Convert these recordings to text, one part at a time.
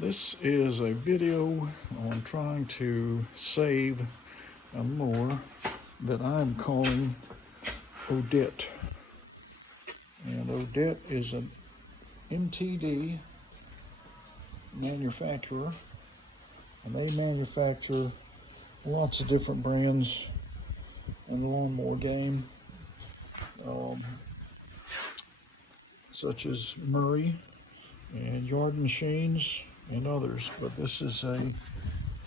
This is a video on trying to save a mower that I'm calling Odette. And Odette is an MTD manufacturer, and they manufacture lots of different brands in the lawnmower game, such as Murray and Yard Machines and others. But this is as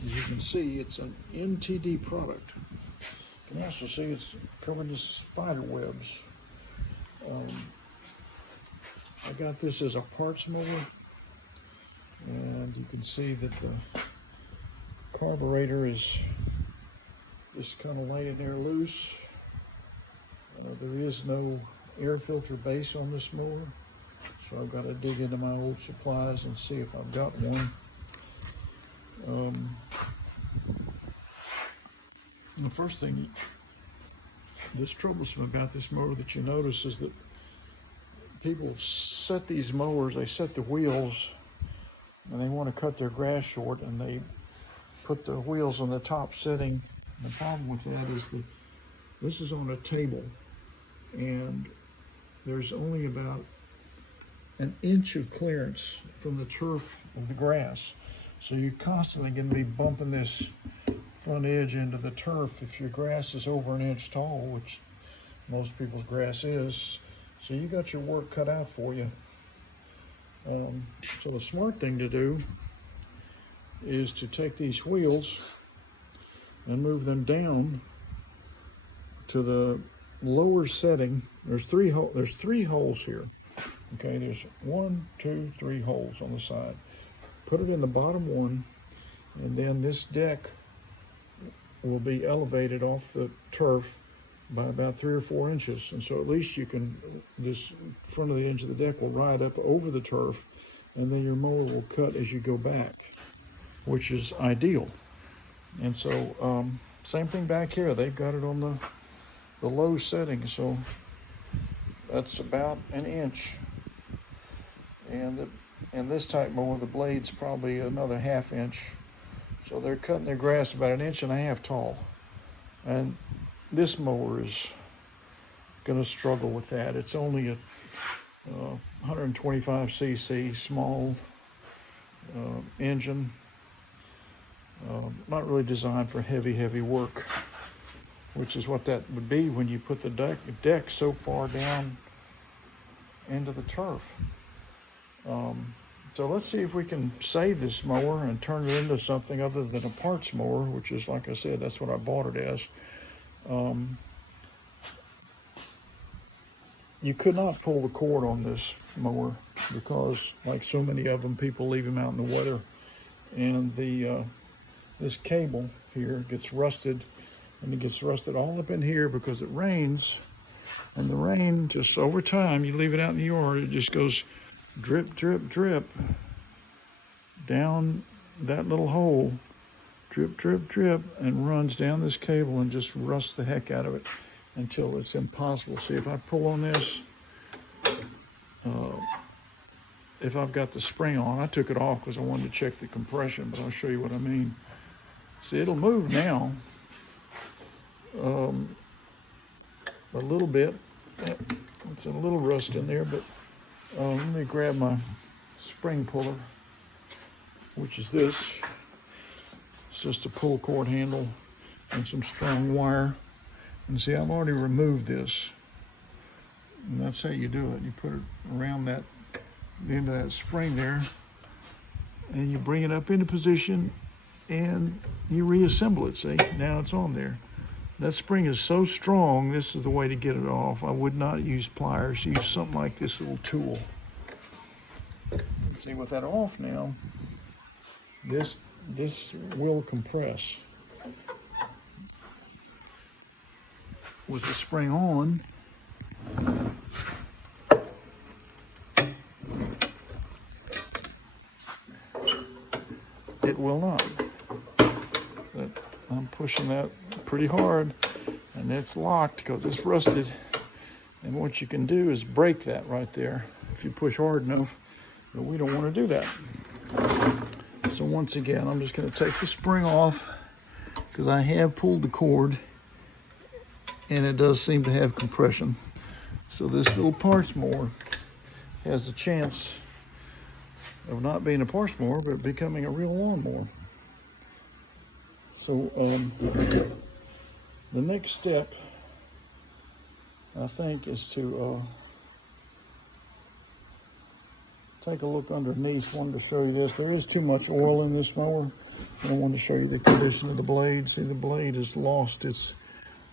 you can see, it's an MTD product. You can also see it's covered in spider webs. I got this as a parts mower, and you can see that the carburetor is just kind of laying there loose. There is no air filter base on this mower, so I've got to dig into my old supplies and see if I've got one. The first thing that's troublesome about this mower that you notice is that people set these mowers, they set the wheels, and they want to cut their grass short, and they put the wheels on the top setting. The problem with that is that this is on a table, and there's only about an inch of clearance from the turf of the grass. So you're constantly going to be bumping this front edge into the turf if your grass is over an inch tall, which most people's grass is. So you got your work cut out for you. So the smart thing to do is to take these wheels and move them down to the lower setting. There's three holes here. Okay, there's 1, 2, 3 holes on the side. Put it in the bottom one, and then this deck will be elevated off the turf by about 3 or 4 inches. And so at least you can, this front of the edge of the deck will ride up over the turf, and then your mower will cut as you go back, which is ideal. And so same thing back here. They've got it on the low setting, so that's about an inch. And this type mower, the blade's probably another ½ inch. So they're cutting their grass about 1.5 inches tall. And this mower is gonna struggle with that. It's only a 125 cc small engine. Not really designed for heavy work, which is what that would be when you put the deck so far down into the turf. So let's see if we can save this mower and turn it into something other than a parts mower, which is, like I said, that's what I bought it as. You could not pull the cord on this mower because, like so many of them, people leave them out in the weather, and this cable here gets rusted, and it gets rusted all up in here because it rains, and the rain just over time, you leave it out in the yard, it just goes drip, drip, drip down that little hole, drip, drip, drip, and runs down this cable and just rusts the heck out of it until it's impossible. See, if I pull on this, if I've got the spring on, I took it off because I wanted to check the compression, but I'll show you what I mean. See, it'll move now a little bit. It's a little rust in there, but let me grab my spring puller, which is this. It's just a pull cord handle and some strong wire. And see, I've already removed this. And that's how you do it. You put it around the end of that spring there, and you bring it up into position, and you reassemble it. See, now it's on there. That spring is so strong, this is the way to get it off. I would not use pliers, use something like this little tool. See, with that off now, this will compress. With the spring on, it will not. I'm pushing that pretty hard, and it's locked because it's rusted. And what you can do is break that right there if you push hard enough, but we don't want to do that. So once again, I'm just going to take the spring off because I have pulled the cord and it does seem to have compression. So this little parts mower has a chance of not being a parts mower, but becoming a real lawnmower. So the next step, I think, is to take a look underneath. Wanted to show you this. There is too much oil in this mower. I wanted to show you the condition of the blade. See, the blade has lost its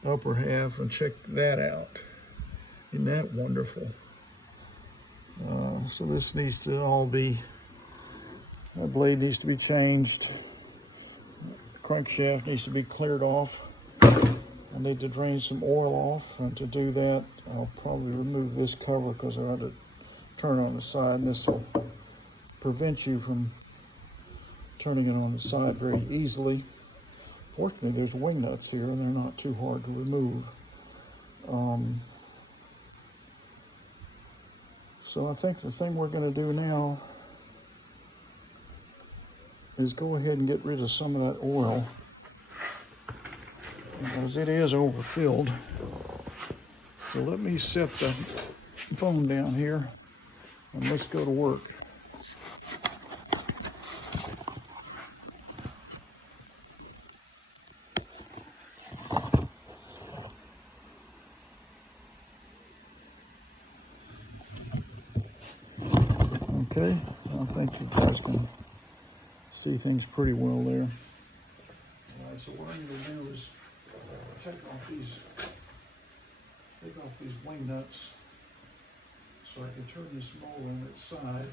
upper half, and check that out. Isn't that wonderful? So this needs to all be, that blade needs to be changed. The crankshaft needs to be cleared off. I need to drain some oil off, and to do that, I'll probably remove this cover because I had to turn on the side, and this will prevent you from turning it on the side very easily. Fortunately, there's wing nuts here, and they're not too hard to remove. So I think the thing we're going to do now is go ahead and get rid of some of that oil, because it is overfilled. So let me set the phone down here and let's go to work. Okay, I think you guys can see things pretty well there. All right, so what I'm going to do is take off these wing nuts so I can turn this mower on its side.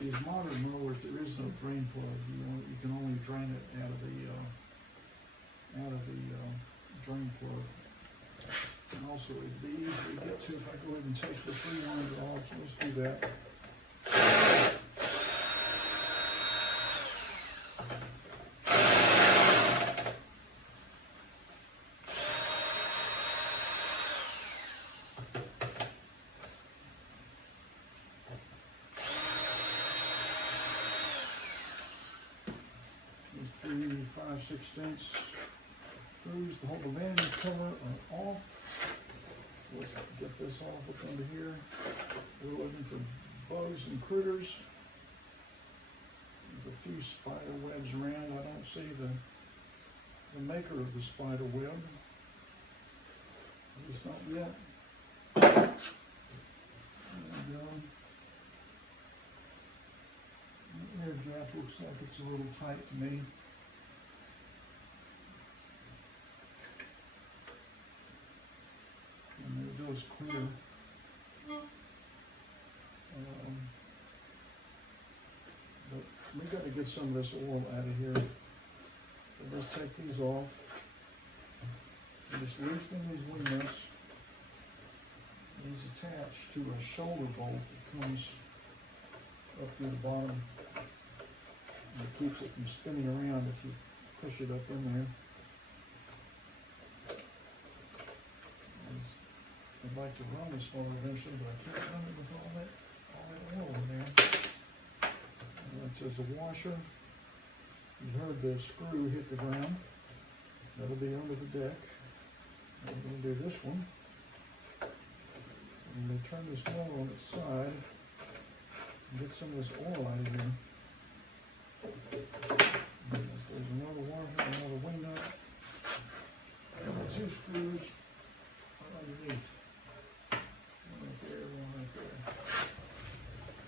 These modern mowers, there is no drain plug. You can only drain it out of the drain plug. And also it'd be easy to get to if I go ahead and take this rewinder off. So let's do that. These 3 5/16 screws to hold the vanity cover are off. So let's get this off up under here. We're looking for bugs and critters. There's a few spider webs around. I don't see the maker of the spider web. At least not yet. There we go. The air gap looks like it's a little tight to me. And there it goes clear. But we got to get some of this oil out of here. So let's take these off. And just loosening these wing nuts. These attached to a shoulder bolt that comes up through the bottom. And it keeps it from spinning around if you push it up in there. I'd like to run this mower eventually, but I can't run it with all that oil in there. There's a washer. You heard the screw hit the ground. That'll be under the deck. And we're going to do this one. I'm going to turn this mower on its side and get some of this oil out of here. There's another washer, another wing nut. And the 2 screws are underneath. One right there, one right there.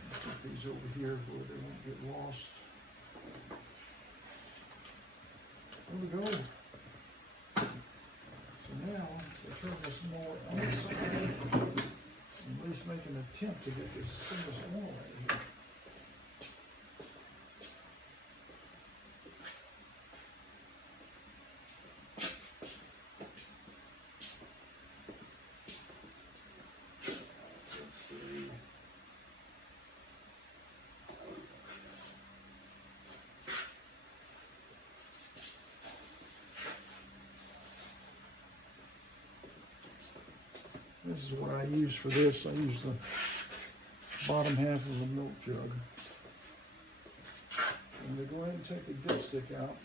Let's put these over here where they won't get lost. There we go. So now, we'll turn this mower on the side and at least make an attempt to get some of this oil out of here. This is what I use for this. I use the bottom half of a milk jug. I'm going to go ahead and take the dipstick out.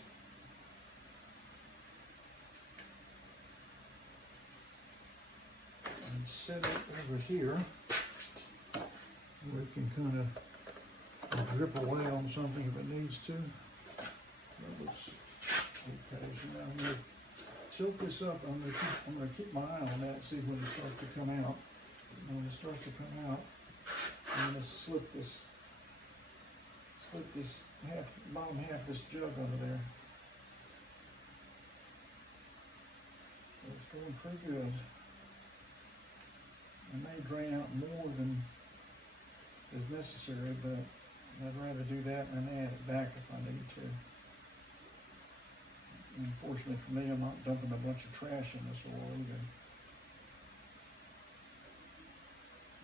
And set it over here where it can kind of drip away on something if it needs to. That looks okay. So now I'm going to tilt this up. I'm going to keep my eye on that, see when it starts to come out. And when it starts to come out, I'm going to slip this bottom half of this jug under there. It's going pretty good. I may drain out more than is necessary, but I'd rather do that and then add it back if I need to. Unfortunately for me, I'm not dumping a bunch of trash in this oil either.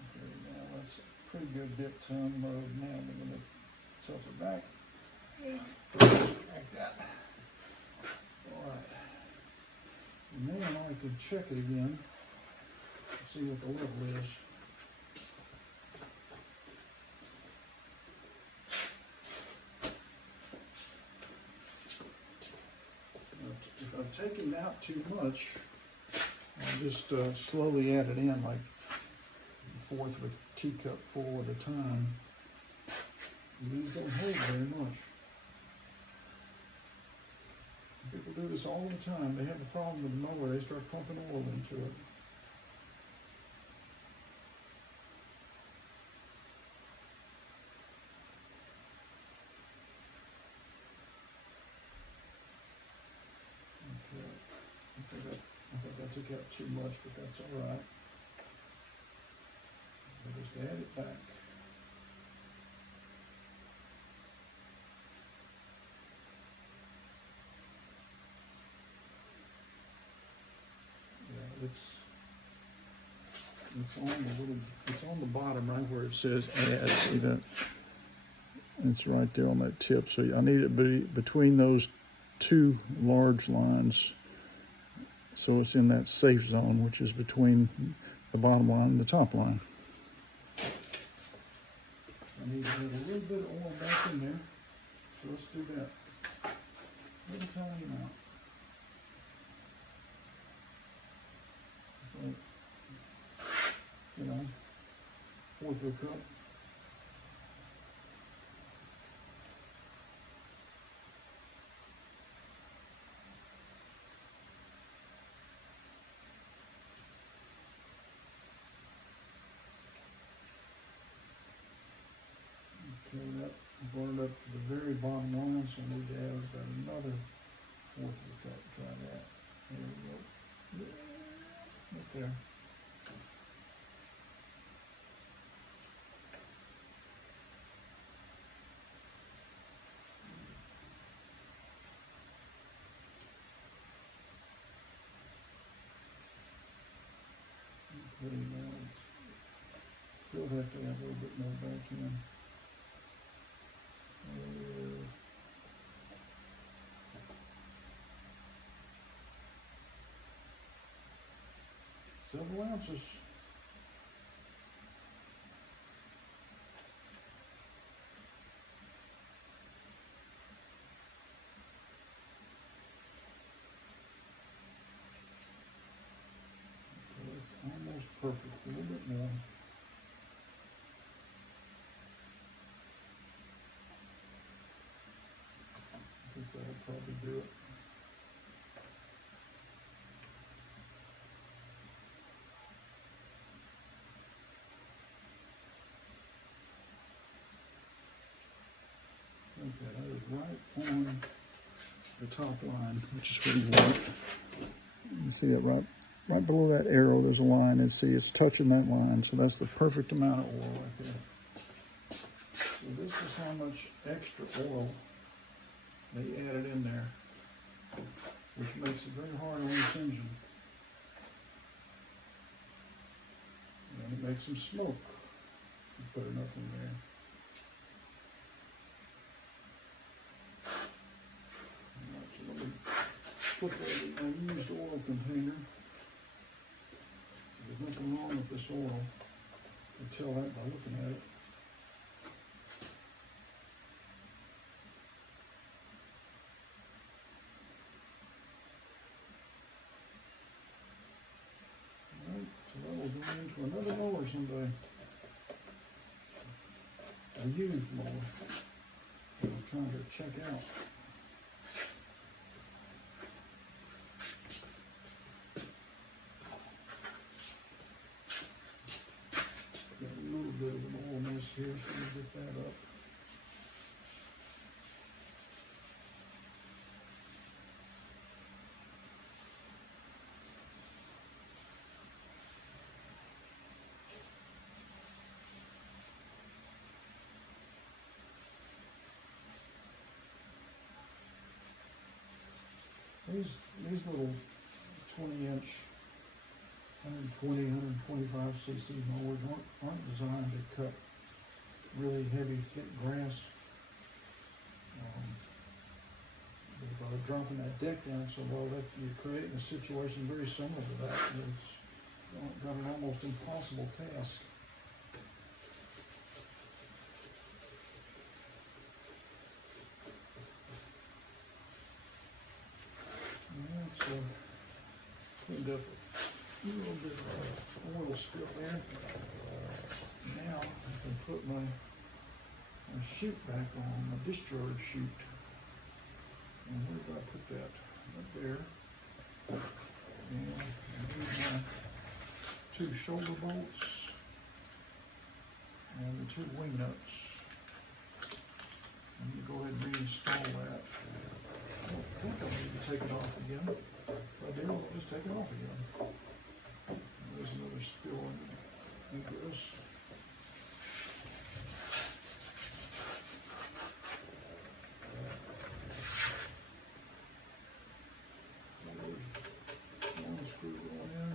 Okay, now that's a pretty good dip ton mode. Now I'm going to tilt it back. Like that. Alright. Now I can check it again. See what the level is. If I've taken out too much, I'll just slowly add it in, like a fourth of a teacup full at a time. These don't hold very much. People do this all the time. They have a problem with the mower. They start pumping oil into it. I think I took out too much, but that's all right. I'll just add it back. Yeah, it's on the bottom right where it says add. See that? It's right there on that tip. So I need it between those two large lines. So it's in that safe zone, which is between the bottom line and the top line. I need to add a little bit of oil back in there. So let's do that. Little tiny amount. It's like, you know, fourth of a cup. Okay, that brought it up to the very bottom line, so I need to add about another fourth of a cup. Try that. There we go. Right there. Okay, now still have to add a little bit more back in. Several ounces. Okay, it's almost perfect. A little bit more. I think that'll probably do it. Okay, that is right on the top line, which is where you want it. You see that right below that arrow, there's a line, and see it's touching that line, so that's the perfect amount of oil right there. So this is how much extra oil they added in there, which makes it very hard on this engine. And it makes some smoke if you put enough in there. So let me put that in my used oil container. So there's nothing wrong with this oil. You can tell that by looking at it. another mower someday. A used mower that I'm trying to check out. Got a little bit of an oil mess here, so let me get that up. These little 20-inch, 120, 125 cc mowers aren't designed to cut really heavy, thick grass. By dropping that deck down so low, that you're creating a situation very similar to that. It's got an almost impossible task. So cleaned up a little bit of oil spill there. Now I can put my chute back on, my discharge chute. And where did I put that? Up there. And I need my 2 shoulder bolts and the 2 wing nuts. I'm going to go ahead and reinstall that. I don't think I need to take it off again. If I do, I'll just take it off again. There's another spill into this. There's one screw going in.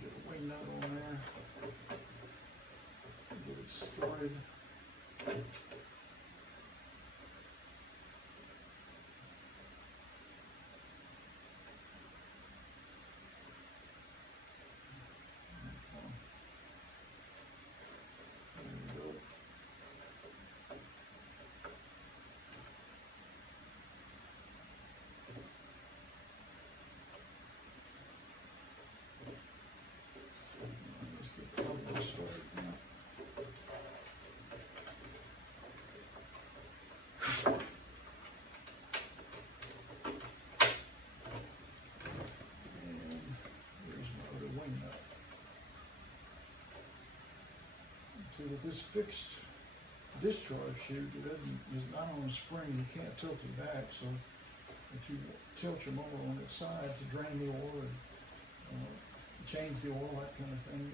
Get a wing nut on there. Get it started. See, with this fixed discharge chute, it's not on a spring, you can't tilt it back, so if you tilt your mower on its side to drain the oil and change the oil, that kind of thing,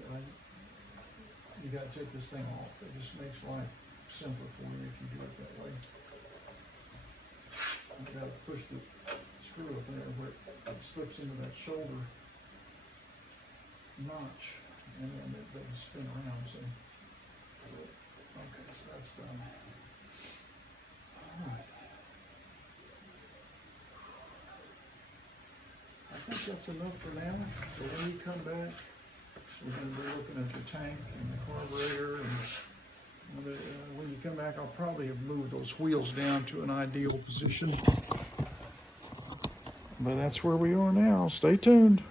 you got to take this thing off. It just makes life simpler for you if you do it that way. You got to push the screw up there where it slips into that shoulder notch, and then it doesn't spin around. So okay, so that's done. All right. I think that's enough for now. So when you come back, we're going to be looking at the tank and the carburetor, and when you come back, I'll probably have moved those wheels down to an ideal position. But that's where we are now. Stay tuned.